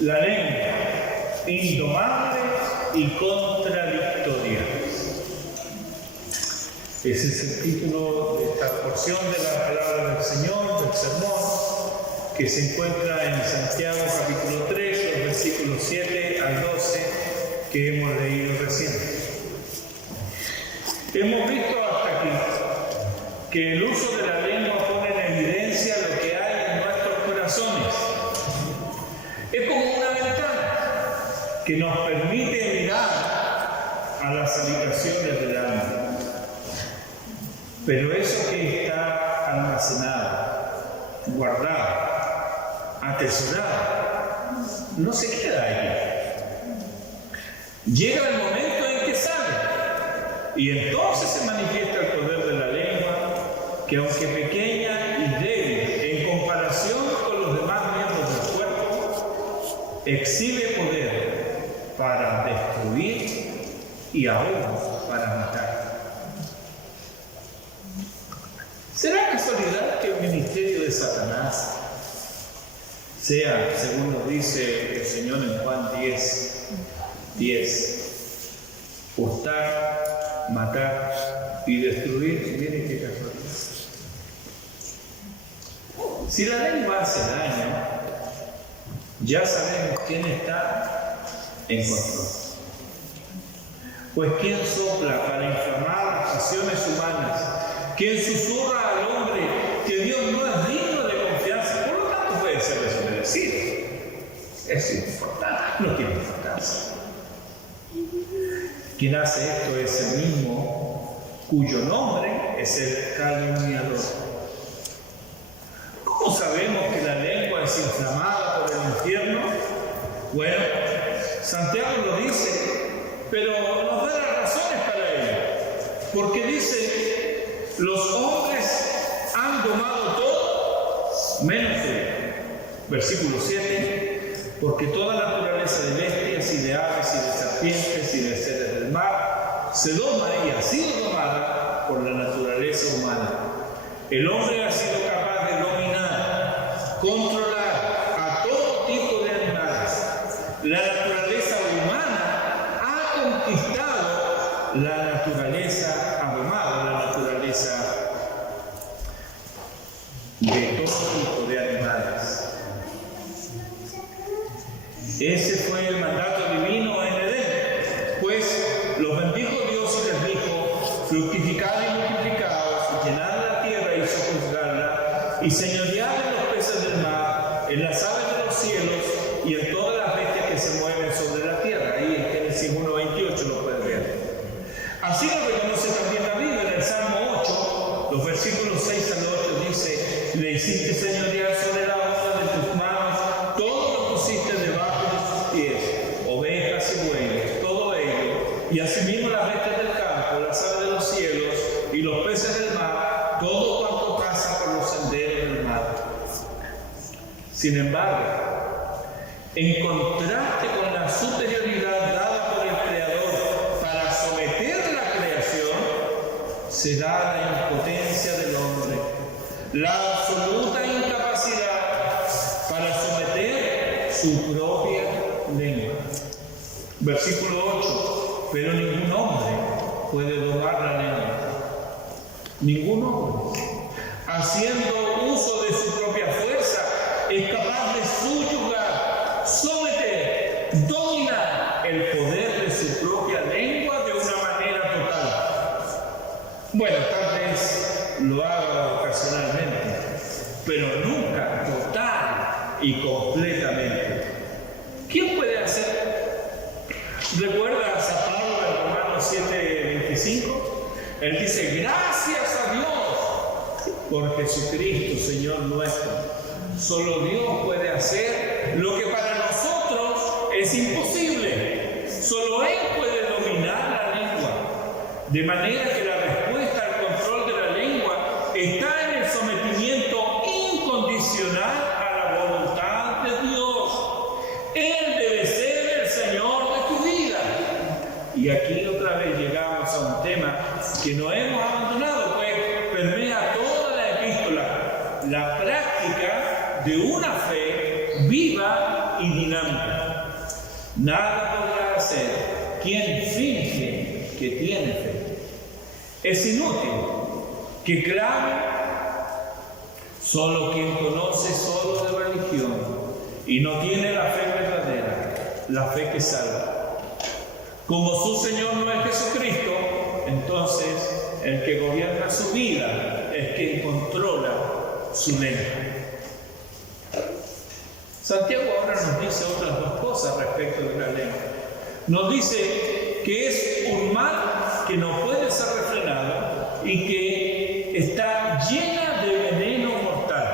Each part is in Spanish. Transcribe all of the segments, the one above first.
La lengua, indomable y contradictoria. Ese es el título de esta porción de la palabra del Señor, del sermón, que se encuentra en Santiago capítulo 3, los versículos 7 al 12, que hemos leído recién. Hemos visto hasta aquí que el uso de la lengua pone en evidencia lo que hay en nuestros corazones. Es como una ventana que nos permite mirar a las habitaciones del alma. Pero eso que está almacenado, guardado, atesorado, no se queda ahí. Llega el momento en que sale, y entonces se manifiesta el poder de la lengua, que aunque pequeña y débil en comparación con los demás miembros del cuerpo, exhibe poder para destruir y aún para matar. ¿Será casualidad que el ministerio de Satanás sea, según nos dice el Señor en Juan 10, hurtar, matar y destruir? Miren qué casualidad. Si la lengua hace daño, ya sabemos quién está en control. Pues quién sopla para inflamar las pasiones humanas, quien susurra al hombre que Dios no es digno de confianza, por lo tanto puede ser desobedecido. Es importante, no tiene importancia. Quien hace esto es el mismo cuyo nombre es el calumniador. ¿Cómo sabemos que la lengua es inflamada por el infierno? Bueno, Santiago lo dice, pero nos da las razones para ello. Porque dice: los hombres han domado todo, menos él. Versículo 7, porque toda naturaleza de bestias y de aves y de serpientes y de seres del mar se doma y ha sido domada por la naturaleza humana. El hombre ha sido capaz de dominar, controlar a todo tipo de animales. La naturaleza humana ha conquistado la naturaleza abomada, la naturaleza de todo tipo de animales. Ese fue el mandato divino en Edén, pues los bendijo Dios y les dijo: fructificad y multiplicaos, llenad la tierra y sojuzgadla, y señoread en los peces del mar, en las aves de los cielos y en todas las bestias que se mueven sobre la tierra. Ahí en Génesis 1:28 lo pueden ver. Así lo reconoce también David en el Salmo 8, los versículos 6 al 8 dice: le hiciste señorear sobre la obra de tus manos, todo lo pusiste debajo de tus pies, ovejas y bueyes, todo ello, y asimismo las bestias del campo, las aves de los cielos y los peces del mar, todo cuanto pasa por los senderos del mar. Sin embargo, en contraste con la superioridad dada por el Creador para someter la creación, se da la impotencia del hombre, la absoluta incapacidad para someter su propia lengua. Versículo 8, pero ningún hombre puede domar la lengua. Ningún hombre, haciendo uso de su propia fuerza, es capaz de subyugar, someter, dominar el poder de su propia lengua de una manera total. Bueno, tal vez lo haga ocasionalmente, pero nunca total y completamente. ¿Quién puede hacer? ¿Recuerdas a Pablo en Romanos 7:25? Él dice: gracias a Dios por Jesucristo, Señor nuestro. Solo Dios puede hacer lo que para nosotros es imposible. Solo Él puede dominar la lengua. De manera que la respuesta al control de la lengua está en el sometimiento incondicional a la voluntad de Dios. Él debe ser el Señor de tu vida. Y aquí otra vez llegamos a un tema que no hemos abandonado, pues permea toda la epístola: la práctica de una fe viva y dinámica. Nada podrá hacer quien finge que tiene fe. Es inútil que clame solo quien conoce solo de religión y no tiene la fe verdadera, la fe que salva. Como su Señor no es Jesucristo, entonces el que gobierna su vida es quien controla su lengua. Santiago ahora nos dice otras dos cosas respecto de la lengua. Nos dice que es un mal que no puede ser refrenado y que está llena de veneno mortal.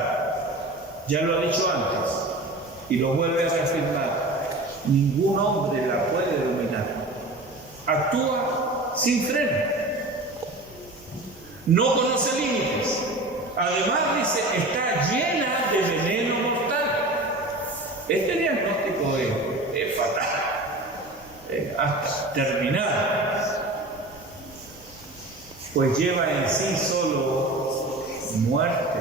Ya lo ha dicho antes y lo vuelve a reafirmar. Ningún hombre la puede dominar. Actúa sin freno. No conoce límites. Además dice, está llena de veneno mortal. Este diagnóstico es fatal, hasta terminal, pues lleva en sí solo muerte.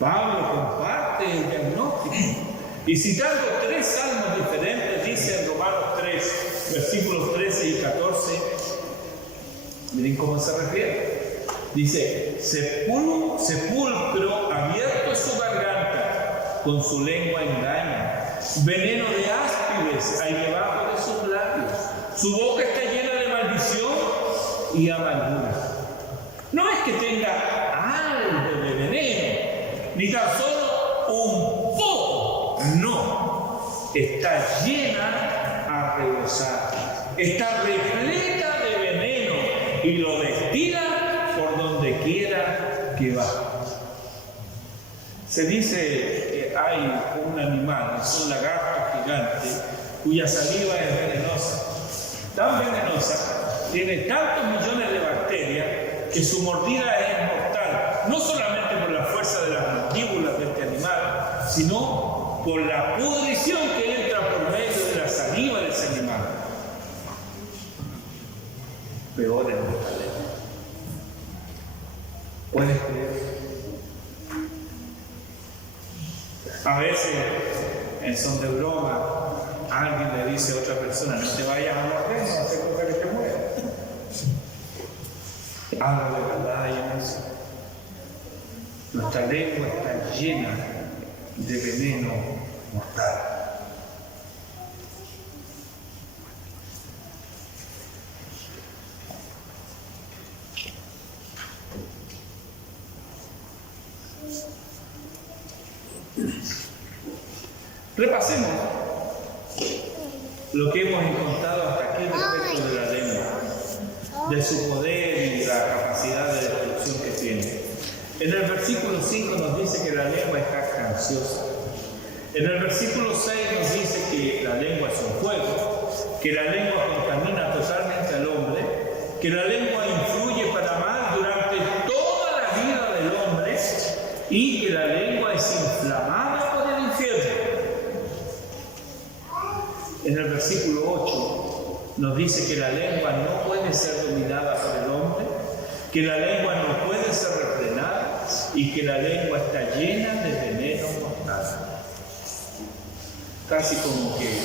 Pablo comparte el diagnóstico y citando 3 salmos diferentes, dice en Romanos 3, versículos 13 y 14, miren cómo se refiere. Dice, sepulcro abierto es su garganta, con su lengua engaña. Veneno de áspides hay debajo de sus labios. Su boca está llena de maldición y amargura. No es que tenga algo de veneno, ni tan solo un poco. No, está llena a rebosar. Está repleta de veneno y lo destila por donde quiera que va. Se dice que hay un animal, es un lagarto gigante, cuya saliva es venenosa. Tan venenosa, tiene tantos millones de bacterias que su mordida es mortal. No solamente por la fuerza de las mandíbulas de este animal, sino por la pudrición que entra por medio de la saliva de ese animal. Peor es nuestra lengua. ¿Puedes creer? A veces, en son de broma, alguien le dice a otra persona, no te vayas a morder, no hace cosa que te muera. Algo de verdad hay en eso. Nuestra lengua está llena de veneno mortal. Repasemos lo que hemos encontrado hasta aquí respecto de la lengua, de su poder y la capacidad de destrucción que tiene. En el versículo 5 nos dice que la lengua es jactanciosa. En el versículo 6 nos dice que la lengua es un fuego, que la lengua contamina totalmente al hombre, que la lengua influye para mal durante toda la vida del hombre y que la lengua es inflamada por el infierno. En el versículo 8 nos dice que la lengua no puede ser dominada por el hombre, que la lengua no puede ser refrenada y que la lengua está llena de veneno mortal. Casi como que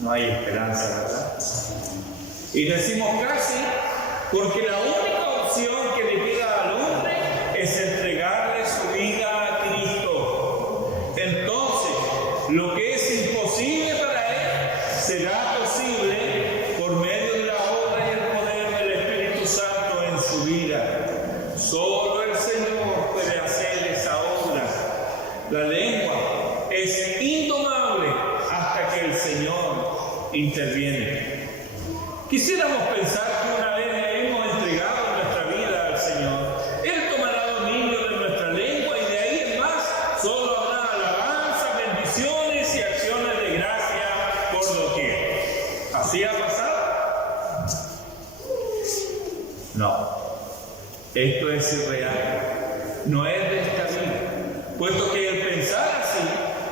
no hay esperanza, ¿verdad? Y decimos casi porque la única opción que le queda al hombre es entregarle su vida a Cristo. Entonces, lo que es imposible para él será posible por medio de la obra y el poder del Espíritu Santo en su vida. Solo el Señor puede hacer esa obra. La lengua es indomable hasta que el Señor interviene. Quisiéramos pensar que una vez le hemos entregado nuestra vida al Señor, Él tomará dominio de nuestra lengua y de ahí en más solo habrá alabanza, bendiciones y acciones de gracia por doquier. ¿Así ha pasado? No. Esto es irreal. No es de esta vida. Puesto que el pensar así,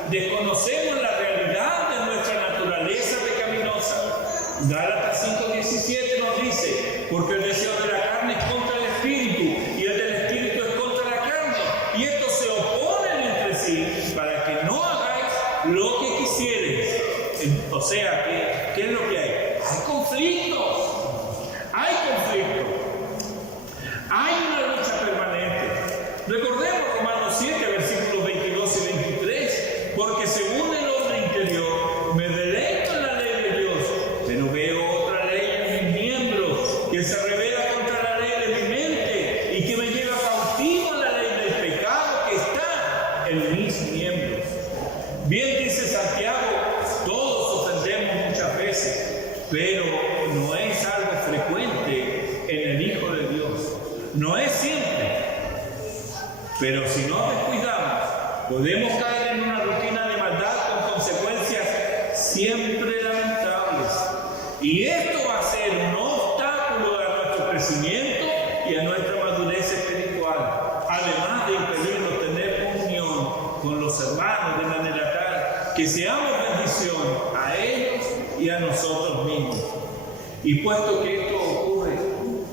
desconocemos la realidad de nuestra naturaleza pecaminosa. Gálatas 5:17 nos dice, porque el deseo de la carne es contra el espíritu y el del espíritu es contra la carne, y estos se oponen entre sí para que O sea, ¿qué es lo que hay? Hay conflictos. Hay conflictos. Hay una lucha permanente. Recordemos Romanos 7, versículos 22 y 23. Porque según el hombre interior, me deleito en la ley de Dios, pero veo otra ley en mis miembros, que se revela contra la ley de mi mente y que me lleva cautivo a la ley del pecado que está en mis miembros. Bien dice Santiago, todos ofendemos muchas veces, pero no es algo frecuente en el Hijo de Dios. No es siempre. Pero si no descuidamos, podemos caer en una rutina de maldad con consecuencias siempre lamentables. Y esto va a ser un obstáculo a nuestro crecimiento y a nuestra madurez espiritual, además de impedirnos tener comunión con los hermanos de manera tal que seamos bendición a ellos y a nosotros mismos. Y puesto que esto ocurre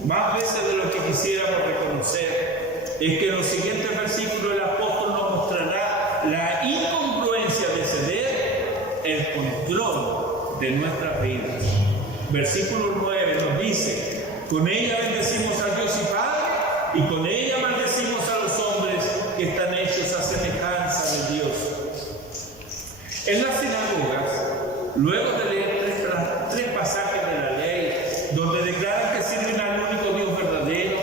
más veces de lo que quisiéramos reconocer, es que en los siguientes versículos el apóstol nos mostrará la incongruencia de ceder el control de nuestras vidas. Versículo 9 nos dice: con ella bendecimos a Dios y Padre, y con ella maldecimos a los hombres que están hechos a semejanza de Dios. En las sinagogas, luego de leer tres pasajes de la ley, donde declaran que sirven al único Dios verdadero,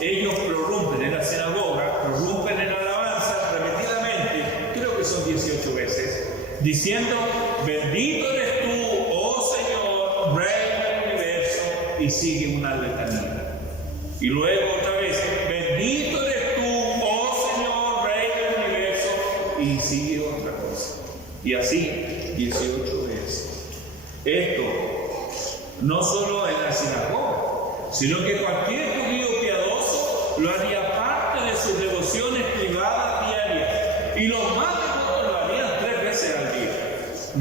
ellos prorrumpen en la sinagoga, prorrumpen en alabanza repetidamente, creo que son 18 veces, diciendo: bendito eres tú, oh Señor, Rey del universo, y sigue una letanía. Y luego otra vez: bendito eres tú, oh Señor, Rey del universo, y sigue otra cosa. Y así, 18 veces. Esto no solo en la sinagoga, sino que cualquier judío piadoso lo haría parte de sus devociones privadas diarias. Y los más devotos lo harían 3 veces al día.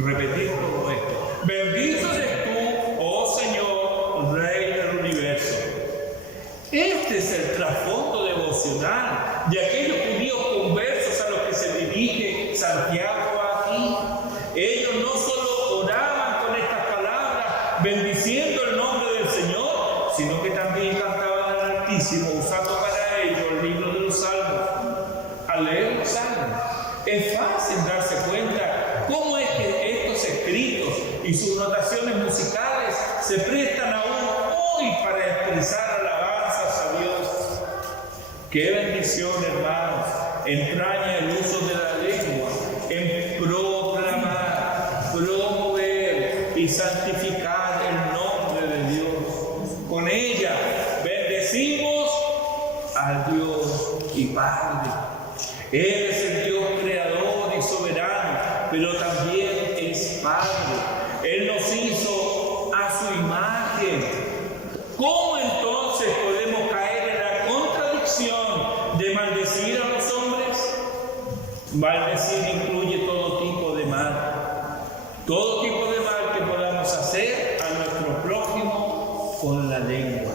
Repetir todo esto: bendito eres tú, oh Señor, Rey del universo. Este es el trasfondo devocional de aquellos judíos conversos a los que se dirige Santiago aquí. Ellos no solo oraban con estas palabras bendiciendo el nombre del Señor, sino que también cantaban al Altísimo, usando para ello el libro de los Salmos. Al leer los Salmos, es fácil darse cuenta cómo es que estos escritos y sus notaciones musicales se prestan aún hoy para expresar alabanzas a Dios. ¡Qué bendición, hermanos! Entraña el uso de la lengua en proclamar, promover y santificar el nombre de Dios. Con ella bendecimos al Dios y Padre. Él es el Dios creador y soberano, pero también es Padre. Él nos hizo a su imagen. ¿Cómo entonces podemos caer en la contradicción de maldecir a los hombres? Maldecir incluye todo tipo de mal. Todo tipo de mal que podamos hacer a nuestro prójimo con la lengua.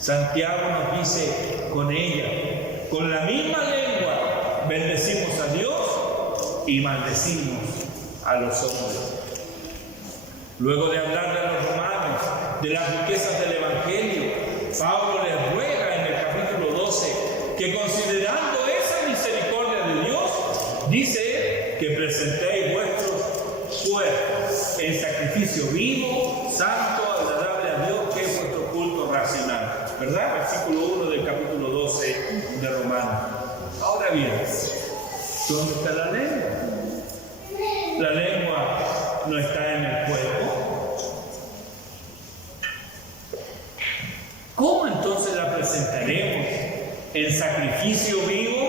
Santiago nos dice: con ella, con la misma lengua, bendecimos a Dios y maldecimos a los hombres. Luego de hablarle a los romanos de las riquezas del Evangelio, Pablo les ruega en el capítulo 12 que, considerando esa misericordia de Dios, dice que presentéis vuestros cuerpos en sacrificio vivo, santo, agradable a Dios, que es vuestro culto racional. ¿Verdad? Versículo 1 del capítulo 12 de Romanos. Ahora bien, ¿dónde está la lengua? La lengua no está en el cuerpo. ¿Cómo entonces la presentaremos? ¿En sacrificio vivo?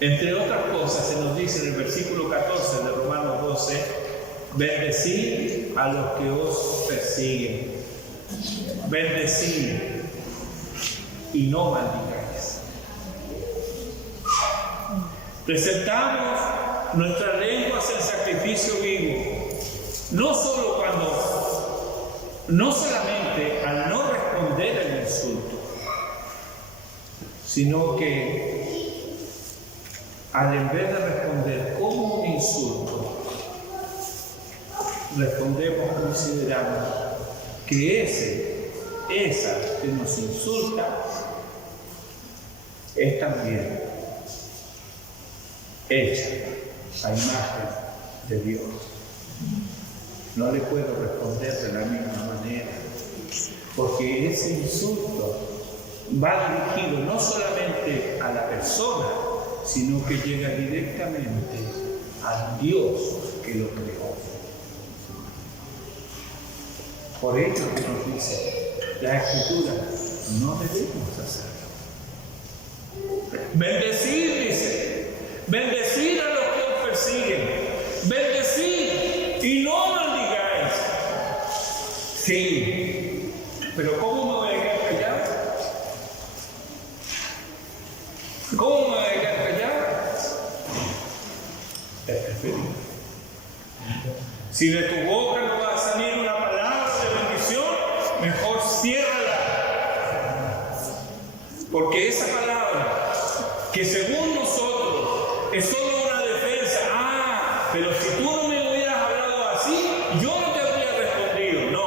Entre otras cosas, se nos dice en el versículo 14 de Romanos 12: bendecid a los que os persiguen. Bendecid y no maldigáis. Presentamos nuestras lenguas en sacrificio vivo, no solamente al no responder al insulto, sino que al en vez de responder como un insulto, respondemos considerando que esa que nos insulta es también hecha a imagen de Dios. No le puedo responder de la misma manera, porque ese insulto va dirigido no solamente a la persona, sino que llega directamente al Dios que lo creó. Por ello que nos dice la Escritura, no debemos hacerlo. Bendecid, dice, bendecid a los que os persiguen, bendecid y no maldigáis. Sí, pero ¿cómo me voy a quedar callado? ¿Cómo me voy a quedar callado? Es preferible. Si de tu boca no va a salir una palabra de bendición, mejor ciérrala. Porque esa palabra, que según nosotros es solo una defensa, pero si tú no me hubieras hablado así, yo no te habría respondido. No.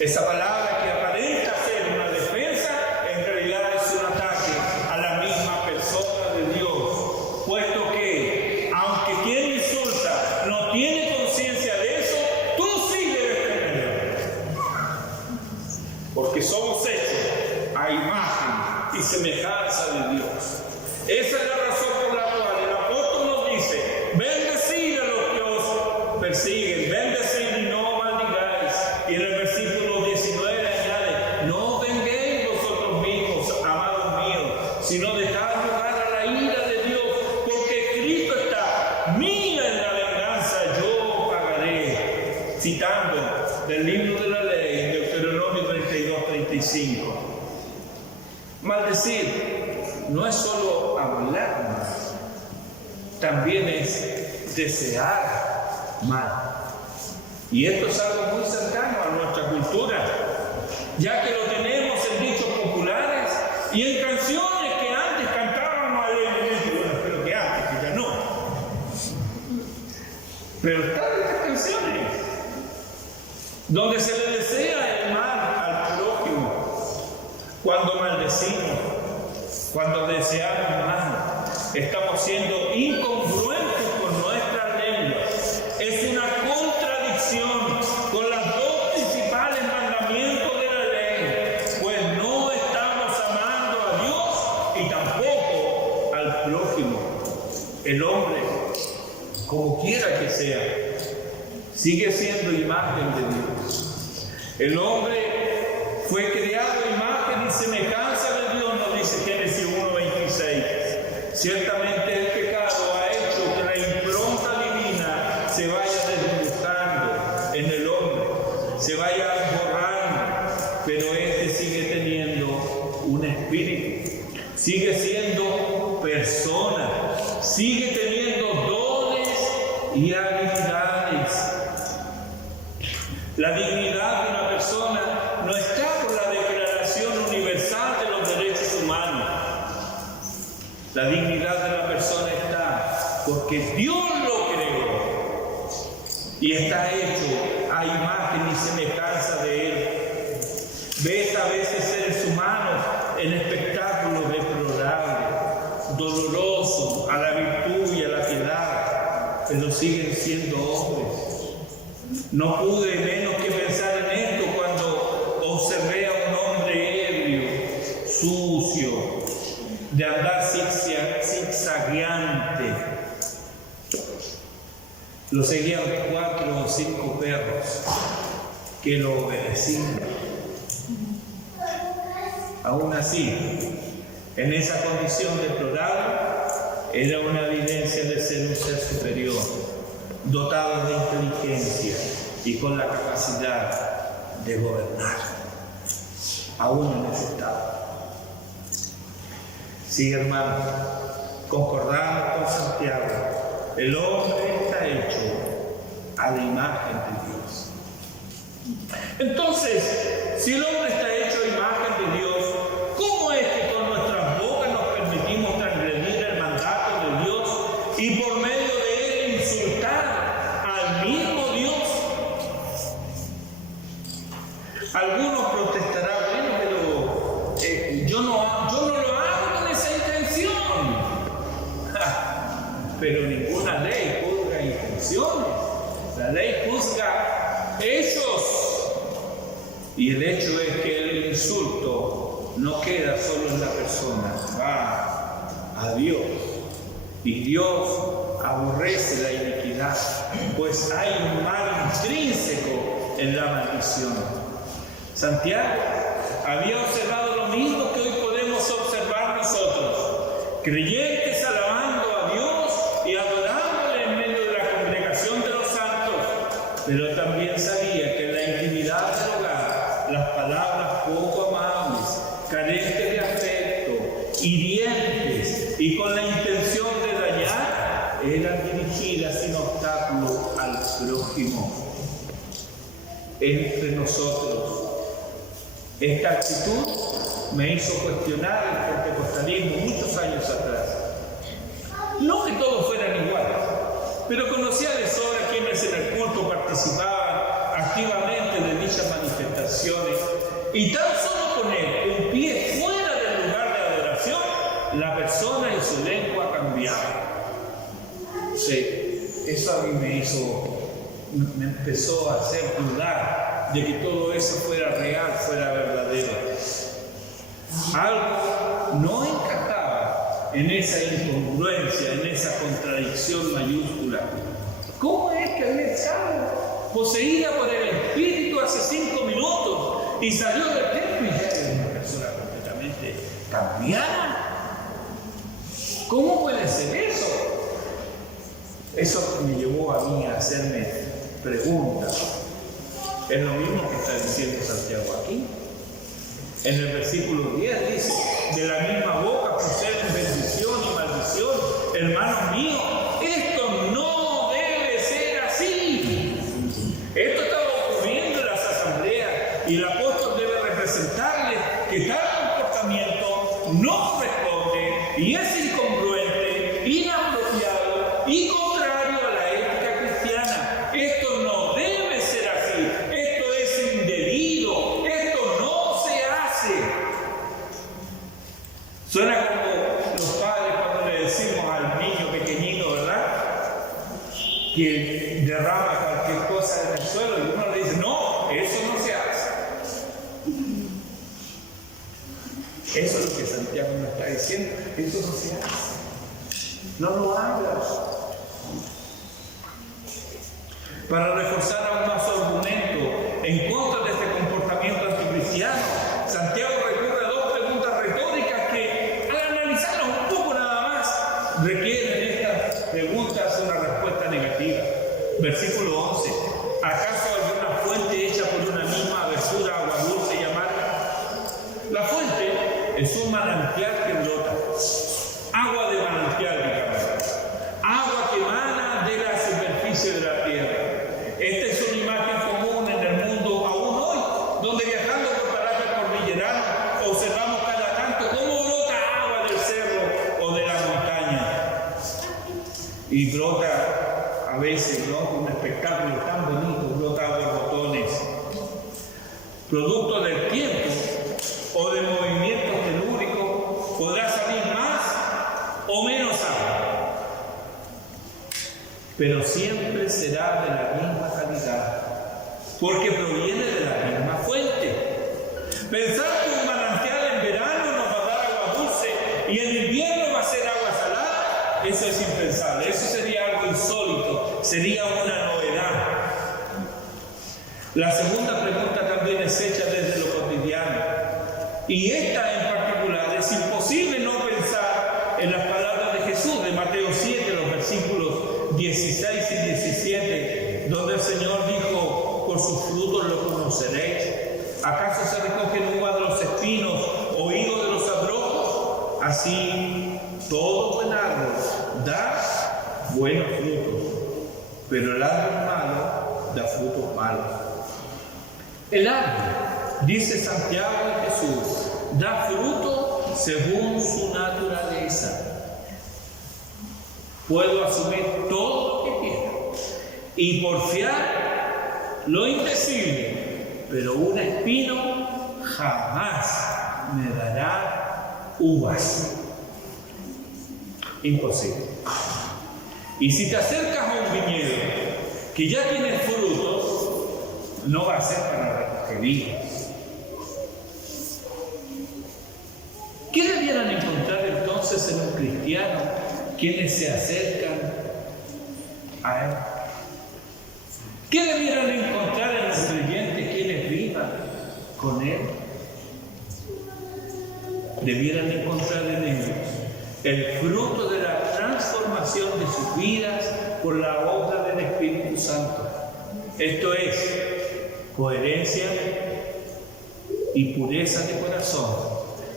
Esa palabra que aparenta ser una defensa, en realidad es un ataque a la misma persona de Dios, puesto que, aunque quien insulta no tiene conciencia de eso, tú sí debes tenerlo. Porque somos hechos a imagen y semejanza de Dios. Esa es la razón por la cual el apóstol nos dice, bendecid a los que os persiguen, bendecid y no maldigáis. Y en el versículo 19 añade, no venguéis vosotros mismos, amados míos, sino dejad lugar a la ira de Dios, porque escrito está, mía es la venganza, yo pagaré. Citando del libro de la ley, Deuteronomio 32:35. Maldecir no es solo hablar mal, también es desear mal. Y esto es algo muy cercano a nuestra cultura, ya que lo tenemos en dichos populares y en canciones que antes cantábamos alegremente. Bueno, espero que antes, que ya no. Pero están estas canciones donde se le desea el mal al prójimo. Cuando maldecimos, cuando deseamos mal, estamos siendo incongruentes con nuestras lenguas. Es una contradicción con los dos principales mandamientos de la ley, pues no estamos amando a Dios y tampoco al prójimo. El hombre, como quiera que sea, sigue siendo imagen de Dios. El hombre fue creado a imagen y semejanza de Dios, nos dice Génesis 1:26. Ciertamente el pecado ha hecho que la impronta divina se vaya desdibujando en el hombre, se vaya borrando, pero este sigue teniendo un espíritu, sigue siendo persona, sigue teniendo dones y habilidades. La dignidad de una persona no está por la Declaración Universal de los Derechos Humanos. La dignidad de la persona está porque Dios lo creó y está hecho a imagen y semejanza de Él. Ves a veces seres humanos en espectáculos deplorables, dolorosos a la virtud y a la piedad, pero siguen siendo hombres. No pude menos que pensar en esto cuando observé a un hombre ebrio, sucio, de andar zigzagueante. Lo seguían 4 o 5 perros que lo obedecían. Aún así, en esa condición deplorable, era una evidencia de ser un ser superior, dotado de inteligencia y con la capacidad de gobernar, aún en ese estado. Sí, hermano, concordamos con Santiago, el hombre está hecho a la imagen de Dios. Entonces, si el hombre está hecho a imagen de Dios, ¿cómo es que con nuestras bocas nos permitimos transgredir el mandato de Dios y hechos. Y el hecho es que el insulto no queda solo en la persona, va a Dios. Y Dios aborrece la iniquidad, pues hay un mal intrínseco en la maldición. Santiago había observado lo mismo que hoy podemos observar nosotros, creyentes alabando a Dios y adorándole en medio de la congregación de los santos, pero también sabía que en la intimidad del hogar las palabras poco amables, carentes de afecto, hirientes y con la intención de dañar, eran dirigidas sin obstáculo al prójimo. Entre nosotros, esta actitud me hizo cuestionar el pentecostalismo muchos años atrás. No que todos fueran iguales, pero conocía de sobra quienes en el culto participaban activamente de dichas manifestaciones, y tan solo poner un pie fuera del lugar de adoración, la persona y su lengua cambiaban. Sí, eso a mí me empezó a hacer dudar de que todo eso fuera real, fuera verdadero. Algo no encajaba en esa incongruencia, en esa contradicción mayúscula. ¿Cómo es que había estado poseída por el Espíritu hace 5 minutos y salió del templo y ya era una persona completamente cambiada? ¿Cómo puede ser eso? Eso me llevó a mí a hacerme preguntas. Es lo mismo que está diciendo Santiago aquí. En el versículo 10 dice: de la misma boca proceden bendición y maldición. Hermanos míos, esto no debe ser así. Esto estaba ocurriendo en las asambleas y el apóstol debe representarles que tal comportamiento no corresponde y es incongruente, inapropiado y contrario a la ética cristiana. Esto no debe ser así. Esto es indebido. Esto no se hace. Suena como los padres cuando le decimos al niño pequeñito, ¿verdad?, que derrama cualquier cosa en el suelo y uno le dice: no, eso no se hace. Eso es lo que Santiago nos está diciendo. Eso no se hace. No lo hagas. Para reforzar aún más su argumento en contra de este comportamiento anticristiano, Santiago recurre a 2 preguntas retóricas que, al analizarlas un poco nada más, requieren estas preguntas una respuesta negativa. Versículo 11: ¿acaso alguna fuente hecha por una misma abertura agua dulce y amarga? La fuente es un manantial que brota, agua de manantial, digamos, agua que emana de la superficie de la tierra. Esta es una imagen común en el mundo aún hoy, donde viajando por parajes cordilleranos observamos cada tanto cómo brota agua del cerro o de la montaña. Y brota a veces, ¿no?, un espectáculo tan bonito, brota a borbotones, producto del tiempo o de movimientos telúricos. Podrá salir más o menos agua, pero siempre será de la misma calidad, porque proviene de la misma fuente. Pensar que un manantial en verano nos va a dar agua dulce y en invierno va a ser agua salada, eso es impensable. Eso sería algo insólito, sería una novedad. La segunda pregunta también es hecha desde lo cotidiano, y esta en particular: es imposible no pensar en las palabras de Jesús de Mateo 7, los versículos 16 y 17, donde el Señor dijo: por sus frutos los conoceréis. ¿Acaso se recogen uvas de los espinos o higos de los abrojos? Así todo buen árbol da buenos frutos, pero el árbol malo da frutos malos. El árbol, dice Santiago y Jesús, da fruto según su naturaleza. Puedo asumir todo lo que quiera y porfiar lo indecible, pero un espino jamás me dará uvas. Imposible. Y si te acercas a un viñedo que ya tiene frutos, no va a ser para revivas. ¿Qué debieran encontrar entonces en un cristiano quienes se acercan a él? ¿Qué debieran encontrar en los creyentes quienes vivan con él? Debieran encontrar en ellos el fruto de la transformación de sus vidas por la obra del Espíritu Santo. Esto es, coherencia y pureza de corazón,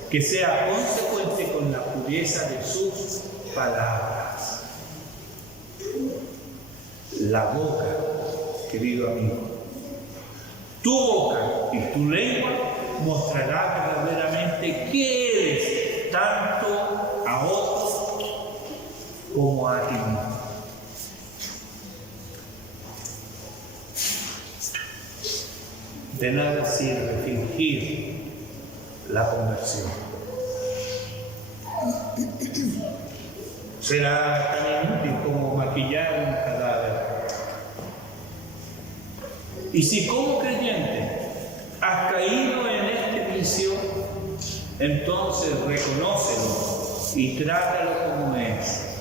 que sea consecuente con la pureza de sus palabras. La boca, querido amigo, tu boca y tu lengua mostrará verdaderamente que eres tanto a otros como a ti mismo. De nada sirve fingir la conversión. Será tan inútil como maquillar un cadáver. Y si como creyente has caído en este vicio, entonces reconócelo y trátalo como es: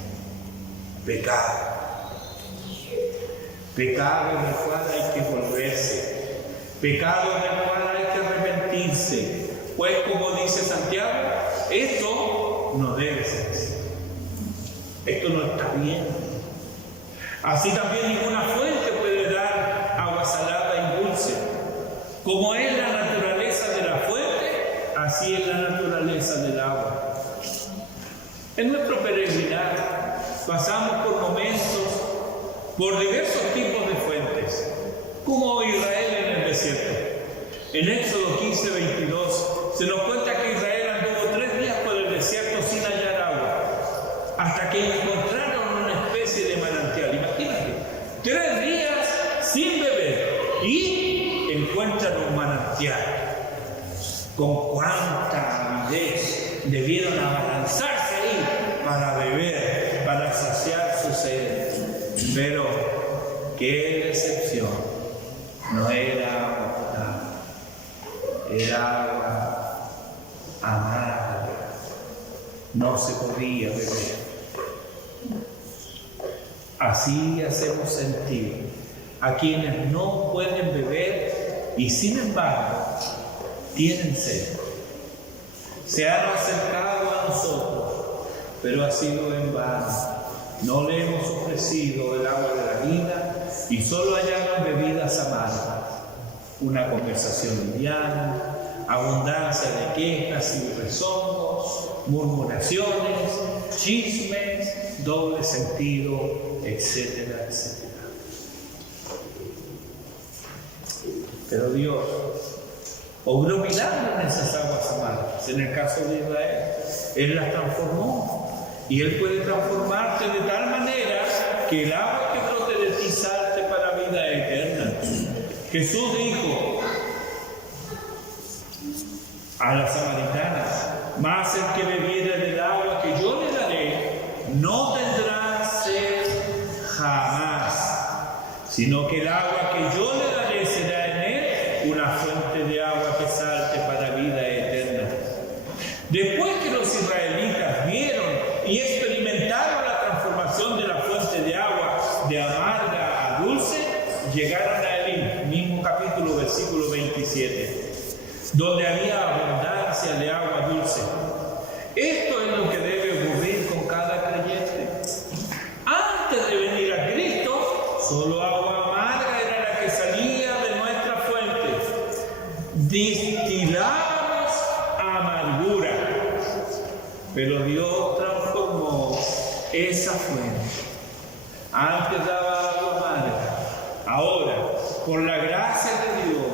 pecado. Pecado del cual hay que volverse. Pecado del cual hay que arrepentirse. Pues como dice Santiago, esto no debe ser así. Esto no está bien. Así también ninguna fuente puede dar agua salada y dulce. Como es la naturaleza de la fuente, así es la naturaleza del agua. En nuestro peregrinar pasamos por momentos, por diversos tipos de fuentes, como Israel en el desierto. En Éxodo 15, 22, se nos cuenta que Israel anduvo 3 días por el desierto sin hallar agua, hasta que encontraron una especie de manantial. Imagínate, 3 días sin beber y encuentran un manantial. Con cuánta avidez debieron abalanzarse ahí para beber, para saciar su sed. Pero qué decepción, no era agua potable, era agua amarga, no se podía beber. Así hacemos sentir a quienes no pueden beber y sin embargo tienen sed. Se han acercado a nosotros, pero ha sido en vano. No le hemos ofrecido el agua de la vida y solo hallaron bebidas amargas. Una conversación liviana, abundancia de quejas y rezongos, murmuraciones, chismes, doble sentido, etcétera, etcétera. Pero Dios obró milagros en esas aguas amargas. En el caso de Israel, Él las transformó. Y Él puede transformarte de tal manera que el agua que brote de ti salte para vida eterna. Jesús dijo a las samaritanas: mas el que bebiere del agua que yo le daré, no tendrá sed jamás, sino que el agua que yo le daré será en él una fuente de agua que salte para vida eterna. Después que los israelitas vieron y experimentaron la transformación de la fuente de agua de amarga a dulce, llegaron a Elín, mismo capítulo, versículo 27, donde había abundancia de agua dulce. Esto es lo que debe ocurrir con cada creyente. Antes de venir a Cristo, solo agua amarga era la que salía de nuestra fuente. Destilábamos amargura, pero Dios transformó esa fuente. Antes daba agua amarga, ahora, por la gracia de Dios,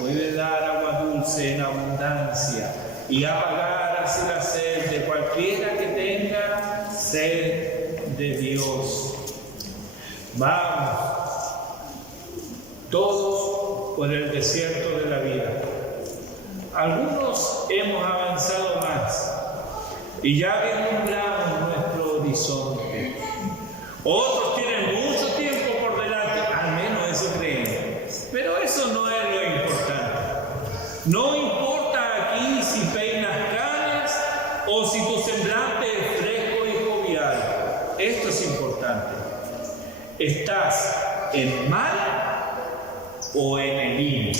puede dar agua dulce en abundancia y apagar así la sed de cualquiera que tenga sed de Dios. Vamos, todos por el desierto de la vida. Algunos hemos avanzado más y ya vislumbramos nuestro horizonte. Otros tienen mucho tiempo por delante, al menos eso creen. Pero eso no es No importa aquí si peinas canas o si tu semblante es fresco y jovial. Esto es importante. ¿Estás en mal o en el bien?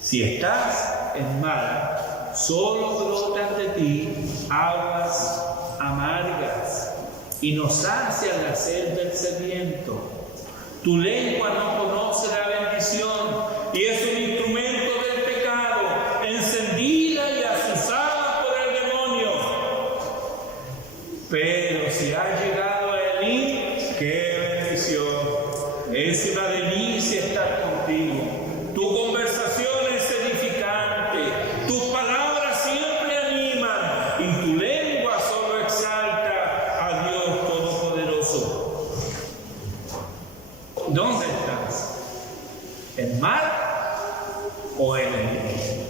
Si estás en mal, solo brotan de ti aguas amargas y no sacian la sed del sediento. Tu lengua no conoce la bendición y es un instrumento del pecado, encendida y azuzada por el demonio. Pero si has llegado a Elí, ¡qué bendición! Es una delicia estar contigo. Tu conversación es edificante, tus palabras siempre animan y tu lengua solo exalta a Dios Todopoderoso. ¿Dónde estás? ¿En mal o en el bien?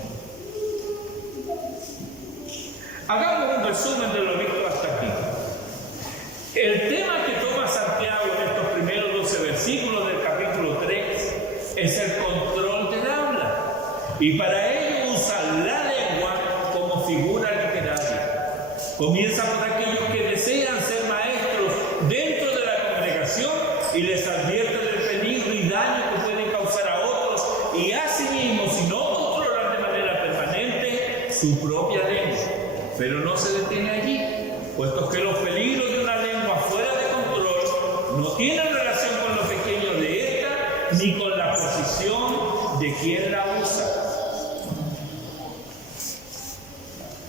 Hagamos un resumen de lo visto hasta aquí. El tema que toma Santiago en estos primeros 12 versículos del capítulo 3 es el control del habla. Y para ello usa la lengua como figura literaria. Comienza por aquellos que desean ser maestros dentro de la congregación y les advierte del peligro y daño que pueden causar a otros y asimismo, si no controlan de manera permanente, su propia lengua. Pero no se detiene allí, puesto que los peligros de una lengua fuera de control no tienen relación con lo pequeño de esta ni con la posición de quien la usa.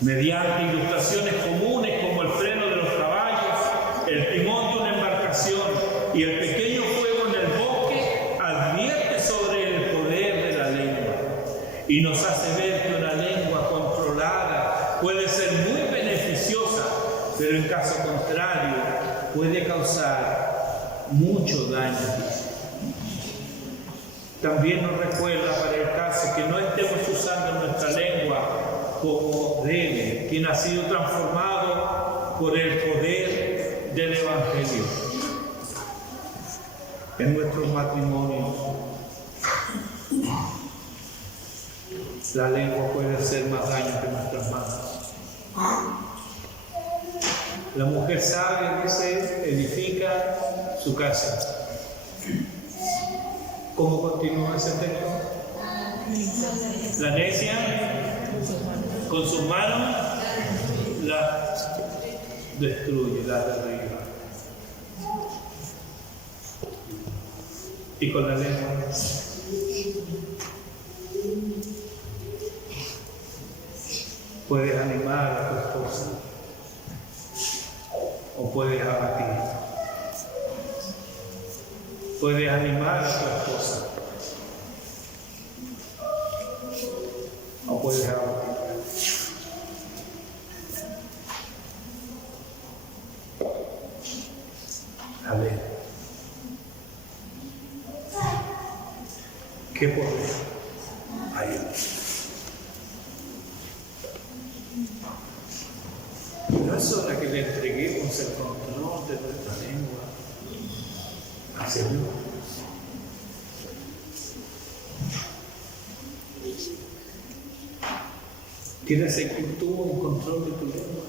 Mediante ilustraciones comunes como el freno de los caballos, el timón de una embarcación y el pequeño fuego en el bosque, advierte sobre el poder de la lengua y nos hace ver que una lengua controlada puede ser muy beneficiosa, pero en caso contrario puede causar mucho daño. También nos recuerda para el caso que no estemos usando nuestra lengua como debe, quien ha sido transformado por el poder del Evangelio. En nuestros matrimonios, la lengua puede hacer más daño que nuestras manos. La mujer sabia, dice, edifica su casa. ¿Cómo continúa ese texto? La necia con sus manos la destruye, la derriba. Y con la lengua puedes animar a tu esposa o puedes abatir. Puedes animar a tu esposa o puedes abatir. Amén. ¿Qué poder hay? No es hora que le entreguemos el control de nuestra lengua al Señor. ¿Tienes en tú un control de tu lengua?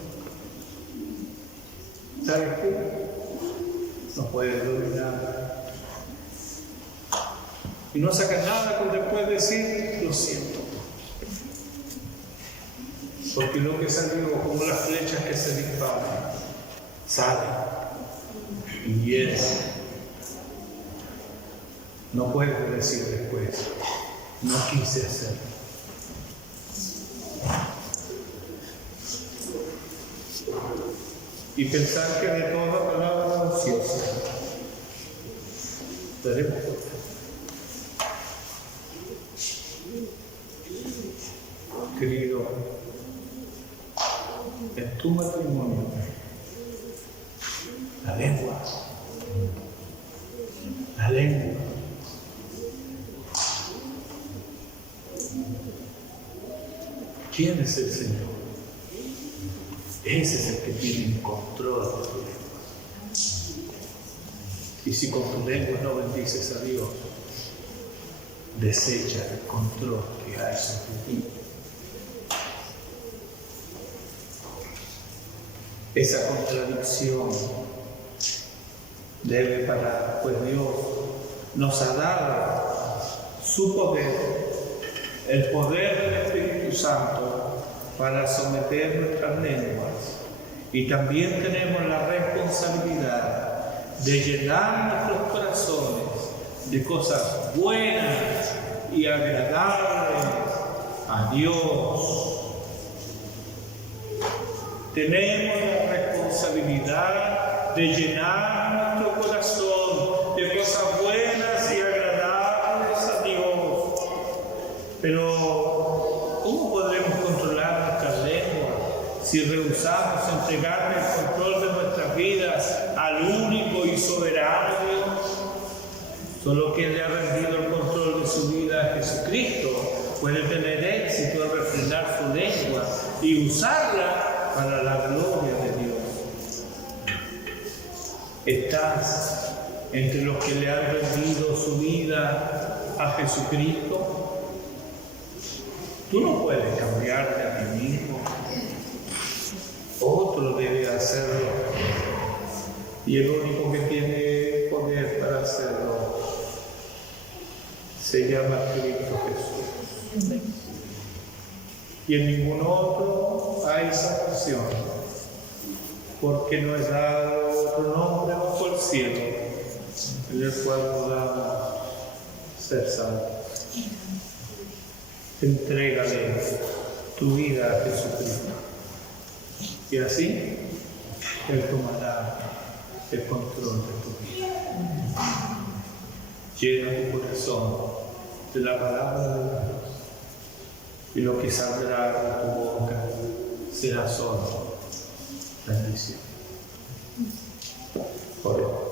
¿Sabes qué? No puedes dominar. Y no sacas nada con después decir, lo siento. Porque lo que salió, como las flechas que se disparan, sale y hiere. No puedes decir después, no quise hacerlo. Y pensar que de toda palabra ociosa daremos cuenta. Querido, en tu matrimonio, la lengua, ¿quién es el Señor? Ese es el que tiene el control de tu lengua. Y si con tu lengua no bendices a Dios, desecha el control que hay sobre ti. Esa contradicción debe parar, pues Dios nos ha dado su poder, el poder del Espíritu Santo para someter nuestras lenguas. Y también tenemos la responsabilidad de llenar nuestros corazones de cosas buenas y agradables a Dios. Tenemos la responsabilidad de llenar nuestro corazón de cosas buenas y agradables a Dios. Pero, ¿cómo podremos controlar nuestras lenguas si rehusamos entregarle el control de nuestras vidas al único y soberano Dios? Solo quien le ha rendido el control de su vida a Jesucristo puede tener éxito al refrenar su lengua y usarla para la gloria de Dios. ¿Estás entre los que le han rendido su vida a Jesucristo? Tú no puedes cambiarte a ti mismo. Otro debe hacerlo. Y el único que tiene poder para hacerlo se llama Cristo Jesús. Y en ningún otro hay salvación, porque no es dado otro nombre bajo el cielo en el cual podamos ser salvos. Entrégale tu vida a Jesucristo, y así Él tomará el control de tu vida. Llena tu corazón de la palabra de Dios, y lo que saldrá de tu boca será solo bendición. Oremos.